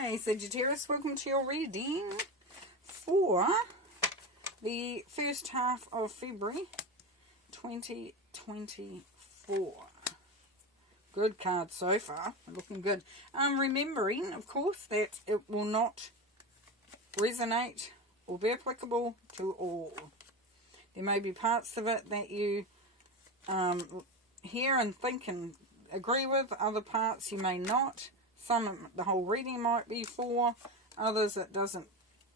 Hey Sagittarius, welcome to your reading for the first half of February 2024. Good card so far, looking good. Remembering, of course, that it will not resonate or be applicable to all. There may be parts of it that you hear and think and agree with, other parts you may not. Some the whole reading might be for, others it doesn't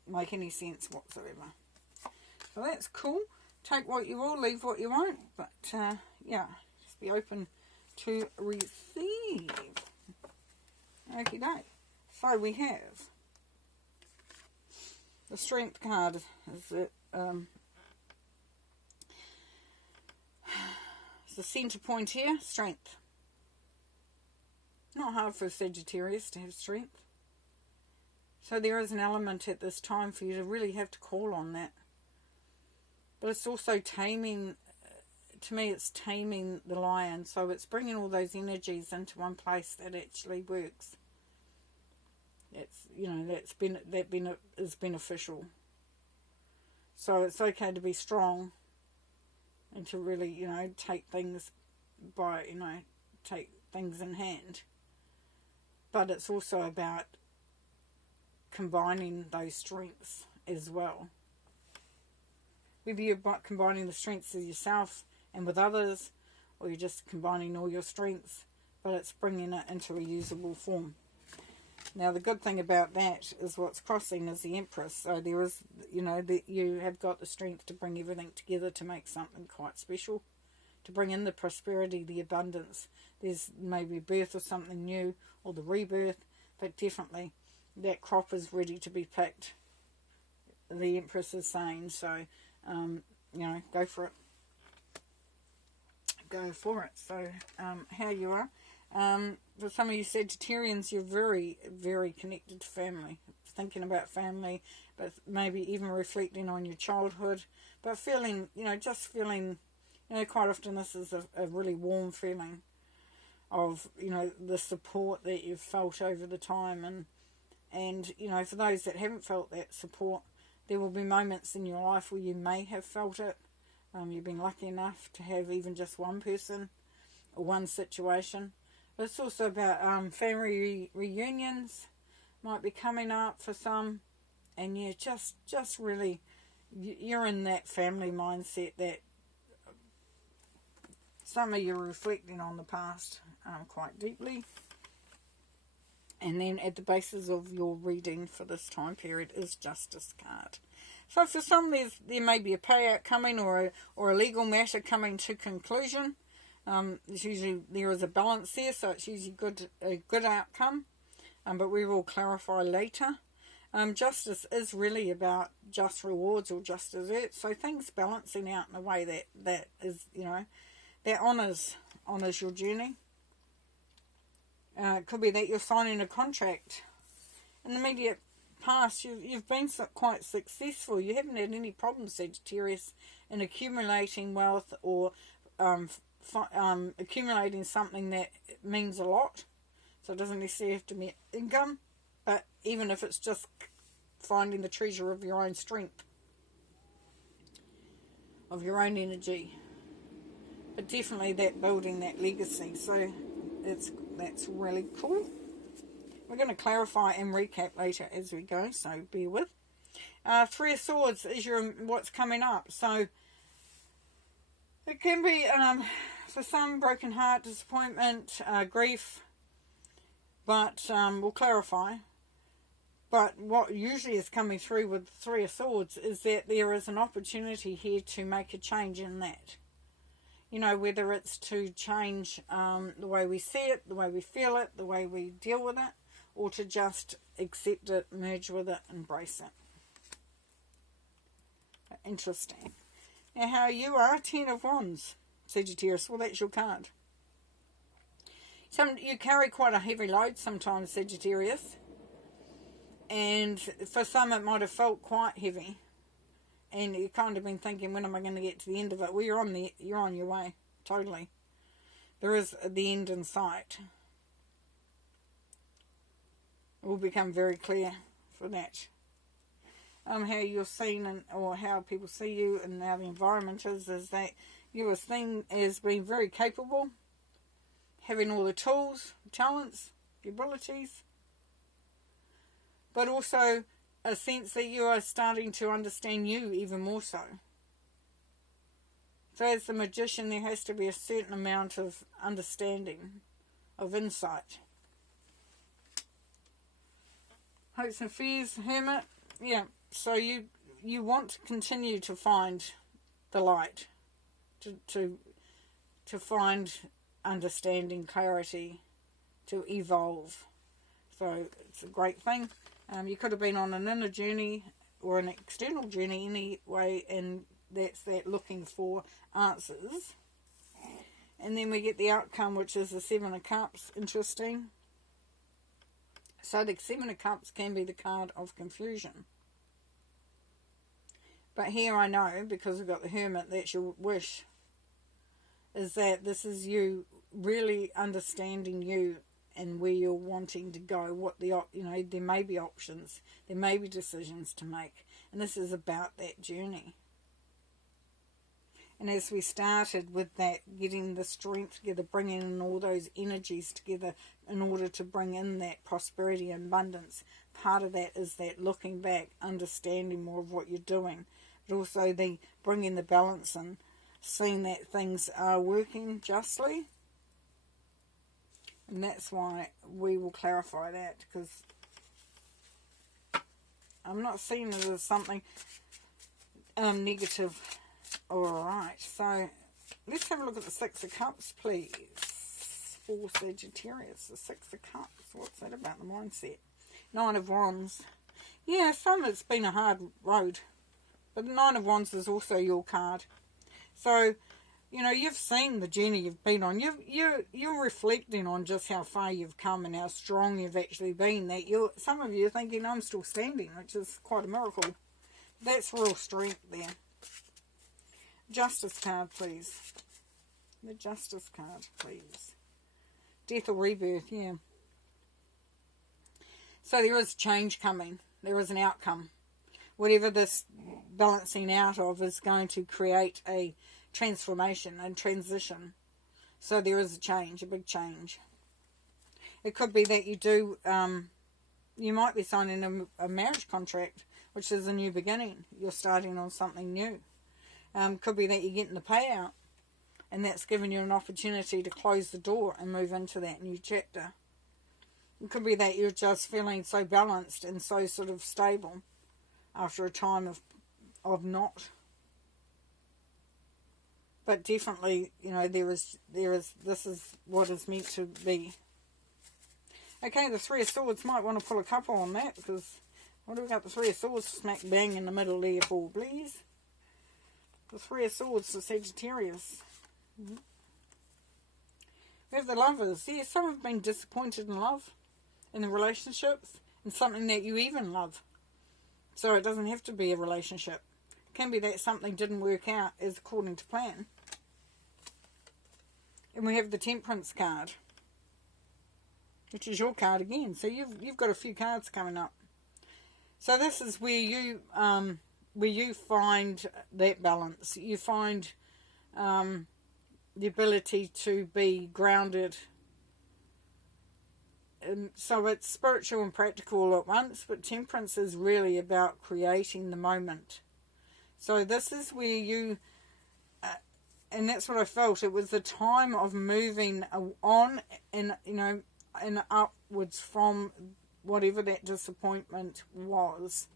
make any sense whatsoever. So that's cool. Take what you will, leave what you won't. But yeah, just be open to receive. Okie doke. So we have the Strength card. Is it? It's the centre point here. Strength. Not hard for Sagittarius to have strength. So there is an element at this time for you to really have to call on that. But it's also taming, to me it's taming the lion. So it's bringing all those energies into one place that actually works. That's, you know, that is beneficial. So it's okay to be strong and to really, you know, take things in hand. But it's also about combining those strengths as well. Whether you're combining the strengths of yourself and with others, or you're just combining all your strengths, but it's bringing it into a usable form. Now, the good thing about that is what's crossing is the Empress. So there is, you know, you have got the strength to bring everything together to make something quite special, to bring in the prosperity, the abundance. There's maybe birth of something new or the rebirth, but definitely that crop is ready to be picked. The Empress is saying, so, you know, go for it. Go for it. So, how you are. For some of you Sagittarians, you're very, very connected to family. Thinking about family, but maybe even reflecting on your childhood. But feeling, you know, just feeling, you know, quite often this is a really warm feeling of, you know, the support that you've felt over the time. And you know, for those that haven't felt that support, there will be moments in your life where you may have felt it. You've been lucky enough to have even just one person or one situation. But it's also about family reunions might be coming up for some. And yeah, just really, you're in that family mindset that some of you are reflecting on the past quite deeply. And then at the basis of your reading for this time period is Justice card. So for some, there may be a payout coming or a legal matter coming to conclusion. It's usually there is a balance there, so it's usually a good outcome. But we will clarify later. Justice is really about just rewards or just desserts. So things balancing out in a way that is, you know, that honours your journey. It could be that you're signing a contract. In the immediate past, you've been quite successful. You haven't had any problems, Sagittarius, in accumulating wealth or accumulating something that means a lot. So it doesn't necessarily have to be income, but even if it's just finding the treasure of your own strength, of your own energy. But definitely that building that legacy. So that's really cool. We're going to clarify and recap later as we go, so bear with. Three of Swords is what's coming up. So it can be for some broken heart, disappointment, grief, but we'll clarify. But what usually is coming through with the Three of Swords is that there is an opportunity here to make a change in that. You know, whether it's to change the way we see it, the way we feel it, the way we deal with it, or to just accept it, merge with it, embrace it. Interesting. Now, how you are, 10 of Wands, Sagittarius. Well, that's your card. You carry quite a heavy load sometimes, Sagittarius. And for some, it might have felt quite heavy. And you've kind of been thinking, when am I going to get to the end of it? Well, you're on your way, totally. There is the end in sight. It will become very clear for that. How you're seen, or how people see you, and how the environment is that you are seen as being very capable, having all the tools, talents, the abilities, but also a sense that you are starting to understand you even more so. So as the magician, there has to be a certain amount of understanding, of insight. Hopes and fears, hermit. Yeah, so you want to continue to find the light, to find understanding, clarity, to evolve. So it's a great thing. You could have been on an inner journey or an external journey anyway, and that's that looking for answers. And then we get the outcome, which is the Seven of Cups. Interesting. So the Seven of Cups can be the card of confusion. But here I know, because we've got the Hermit, that's your wish, is that this is you really understanding you and where you're wanting to go. What there may be options, there may be decisions to make, and this is about that journey. And as we started with that, getting the strength together, bringing in all those energies together in order to bring in that prosperity and abundance, part of that is that looking back, understanding more of what you're doing, but also the bringing the balance in, seeing that things are working justly. And that's why we will clarify that, because I'm not seeing it as something negative. Alright, so let's have a look at the Six of Cups, please. For Sagittarius, the Six of Cups. What's that about the mindset? Nine of Wands. Yeah, some it's been a hard road, but the Nine of Wands is also your card. So, you've seen the journey you've been on. You're reflecting on just how far you've come and how strong you've actually been. Some of you are thinking, I'm still standing, which is quite a miracle. That's real strength there. Justice card, please. The Justice card, please. Death or rebirth, yeah. So there is change coming. There is an outcome. Whatever this balancing out of is going to create a transformation and transition. So there is a change, a big change. It could be that you might be signing a marriage contract, which is a new beginning. You're starting on something new. Could be that you're getting the payout, and that's giving you an opportunity to close the door and move into that new chapter. It could be that you're just feeling so balanced and so sort of stable after a time of not. But definitely, this is what is meant to be. Okay, the Three of Swords, might want to pull a couple on that, because what do we got? The Three of Swords smack bang in the middle there for, please. The Three of Swords for Sagittarius. We have the Lovers. Yeah, some have been disappointed in love, in the relationships, and something that you even love. So it doesn't have to be a relationship. It can be that something didn't work out as according to plan. And we have the Temperance card, which is your card again. So you've got a few cards coming up. So this is where you find that balance. You find the ability to be grounded. And so it's spiritual and practical all at once, but temperance is really about creating the moment. So this is where you, and that's what I felt, it was the time of moving on and, and upwards from whatever that disappointment was.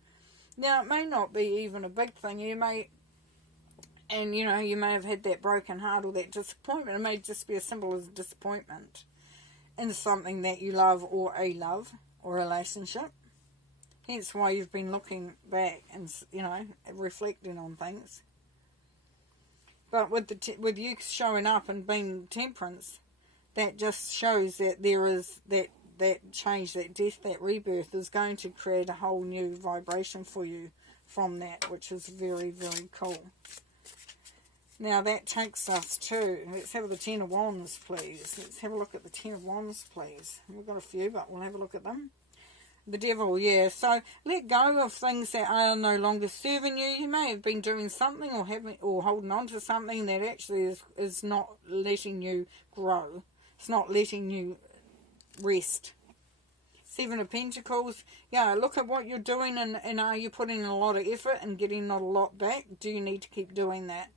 Now, it may not be even a big thing. You may have had that broken heart or that disappointment. It may just be as simple as disappointment in something that you love or a love or a relationship. Hence why you've been looking back and, reflecting on things. But with you showing up and being temperance, that just shows that there is that change, that death, that rebirth is going to create a whole new vibration for you from that, which is very, very cool. Now that takes us to, let's have the Ten of Wands, please. Let's have a look at the Ten of Wands, please. We've got a few, but we'll have a look at them. The devil, yeah. So let go of things that are no longer serving you. You may have been doing something or holding on to something that actually is not letting you grow. It's not letting you rest. Seven of Pentacles. Yeah, look at what you're doing, and are you putting in a lot of effort and getting not a lot back? Do you need to keep doing that?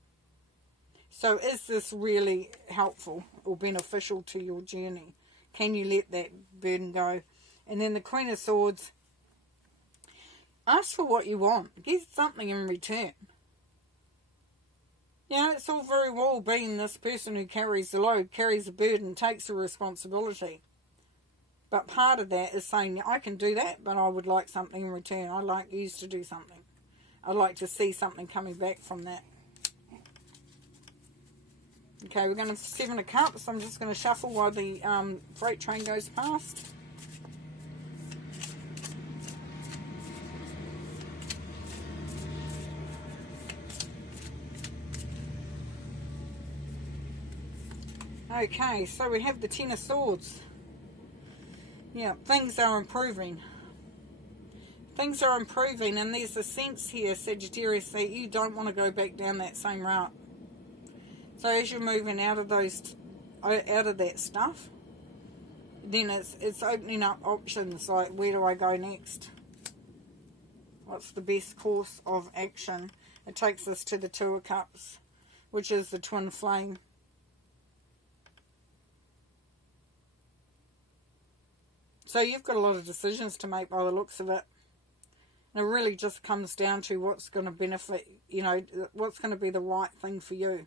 So is this really helpful or beneficial to your journey? Can you let that burden go? And then the Queen of Swords. Ask for what you want. Get something in return. You know, it's all very well being this person who carries the load, carries the burden, takes the responsibility. But part of that is saying, I can do that, but I would like something in return. I'd like you to do something. I'd like to see something coming back from that. Okay, we're going to Seven of Cups. I'm just going to shuffle while the freight train goes past. Okay, so we have the Ten of Swords. Yeah, things are improving. Things are improving, and there's a sense here, Sagittarius, that you don't want to go back down that same route. So as you're moving out of that stuff, then it's opening up options like, where do I go next? What's the best course of action? It takes us to the Two of Cups, which is the twin flame. So you've got a lot of decisions to make by the looks of it. And it really just comes down to what's going to benefit, you know, what's going to be the right thing for you.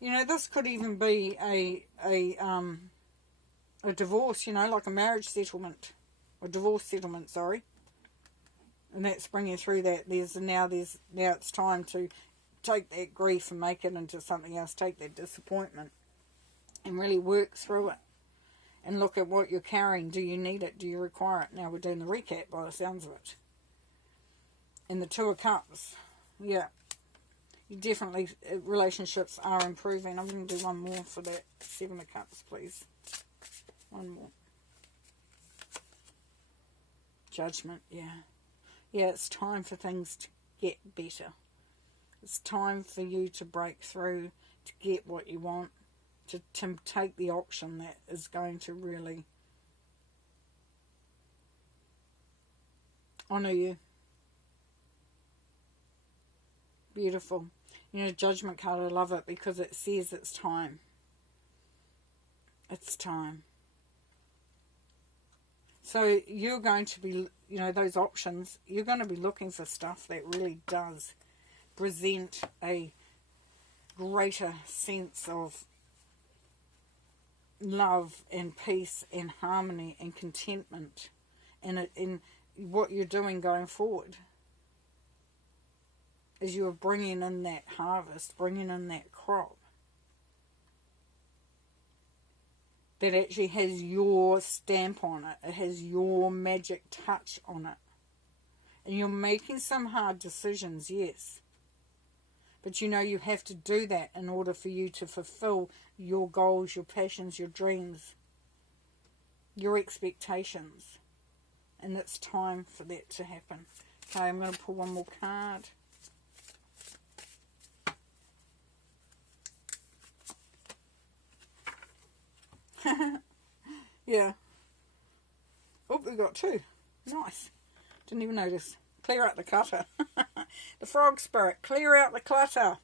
You know, this could even be a divorce, you know, like a marriage settlement. Or divorce settlement, sorry. And that's bringing through that. Now it's time to take that grief and make it into something else. Take that disappointment and really work through it. And look at what you're carrying. Do you need it? Do you require it? Now we're doing the recap by the sounds of it. And the Two of Cups. Yeah. You definitely, relationships are improving. I'm going to do one more for that Seven of Cups, please. One more. Judgment, yeah. Yeah, it's time for things to get better. It's time for you to break through, to get what you want. To take the option that is going to really honour you. Beautiful. You know, Judgment card, I love it because it says it's time. It's time. So you're going to be, you know, those options, you're going to be looking for stuff that really does present a greater sense of love and peace and harmony and contentment in what you're doing going forward, as you are bringing in that harvest, bringing in that crop that actually has your stamp on it. It has your magic touch on it. And you're making some hard decisions, yes. But you know you have to do that in order for you to fulfill your goals, your passions, your dreams, your expectations. And it's time for that to happen. Okay, I'm going to pull one more card. Yeah. Oh, we got two. Nice. Didn't even notice. Clear out the clutter. The frog spirit. Clear out the clutter.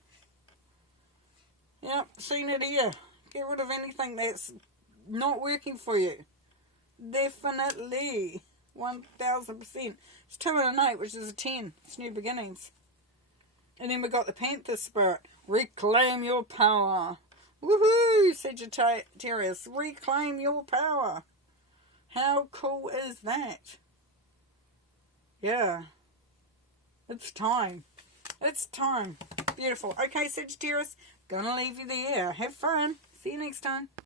Yep, seen it here. Get rid of anything that's not working for you. Definitely. 1000%. It's 2 and an 8, which is a 10. It's new beginnings. And then we got the panther spirit. Reclaim your power. Woohoo, Sagittarius. Reclaim your power. How cool is that? Yeah. It's time. It's time. Beautiful. Okay, Sagittarius. Gonna leave you there. Have fun. See you next time.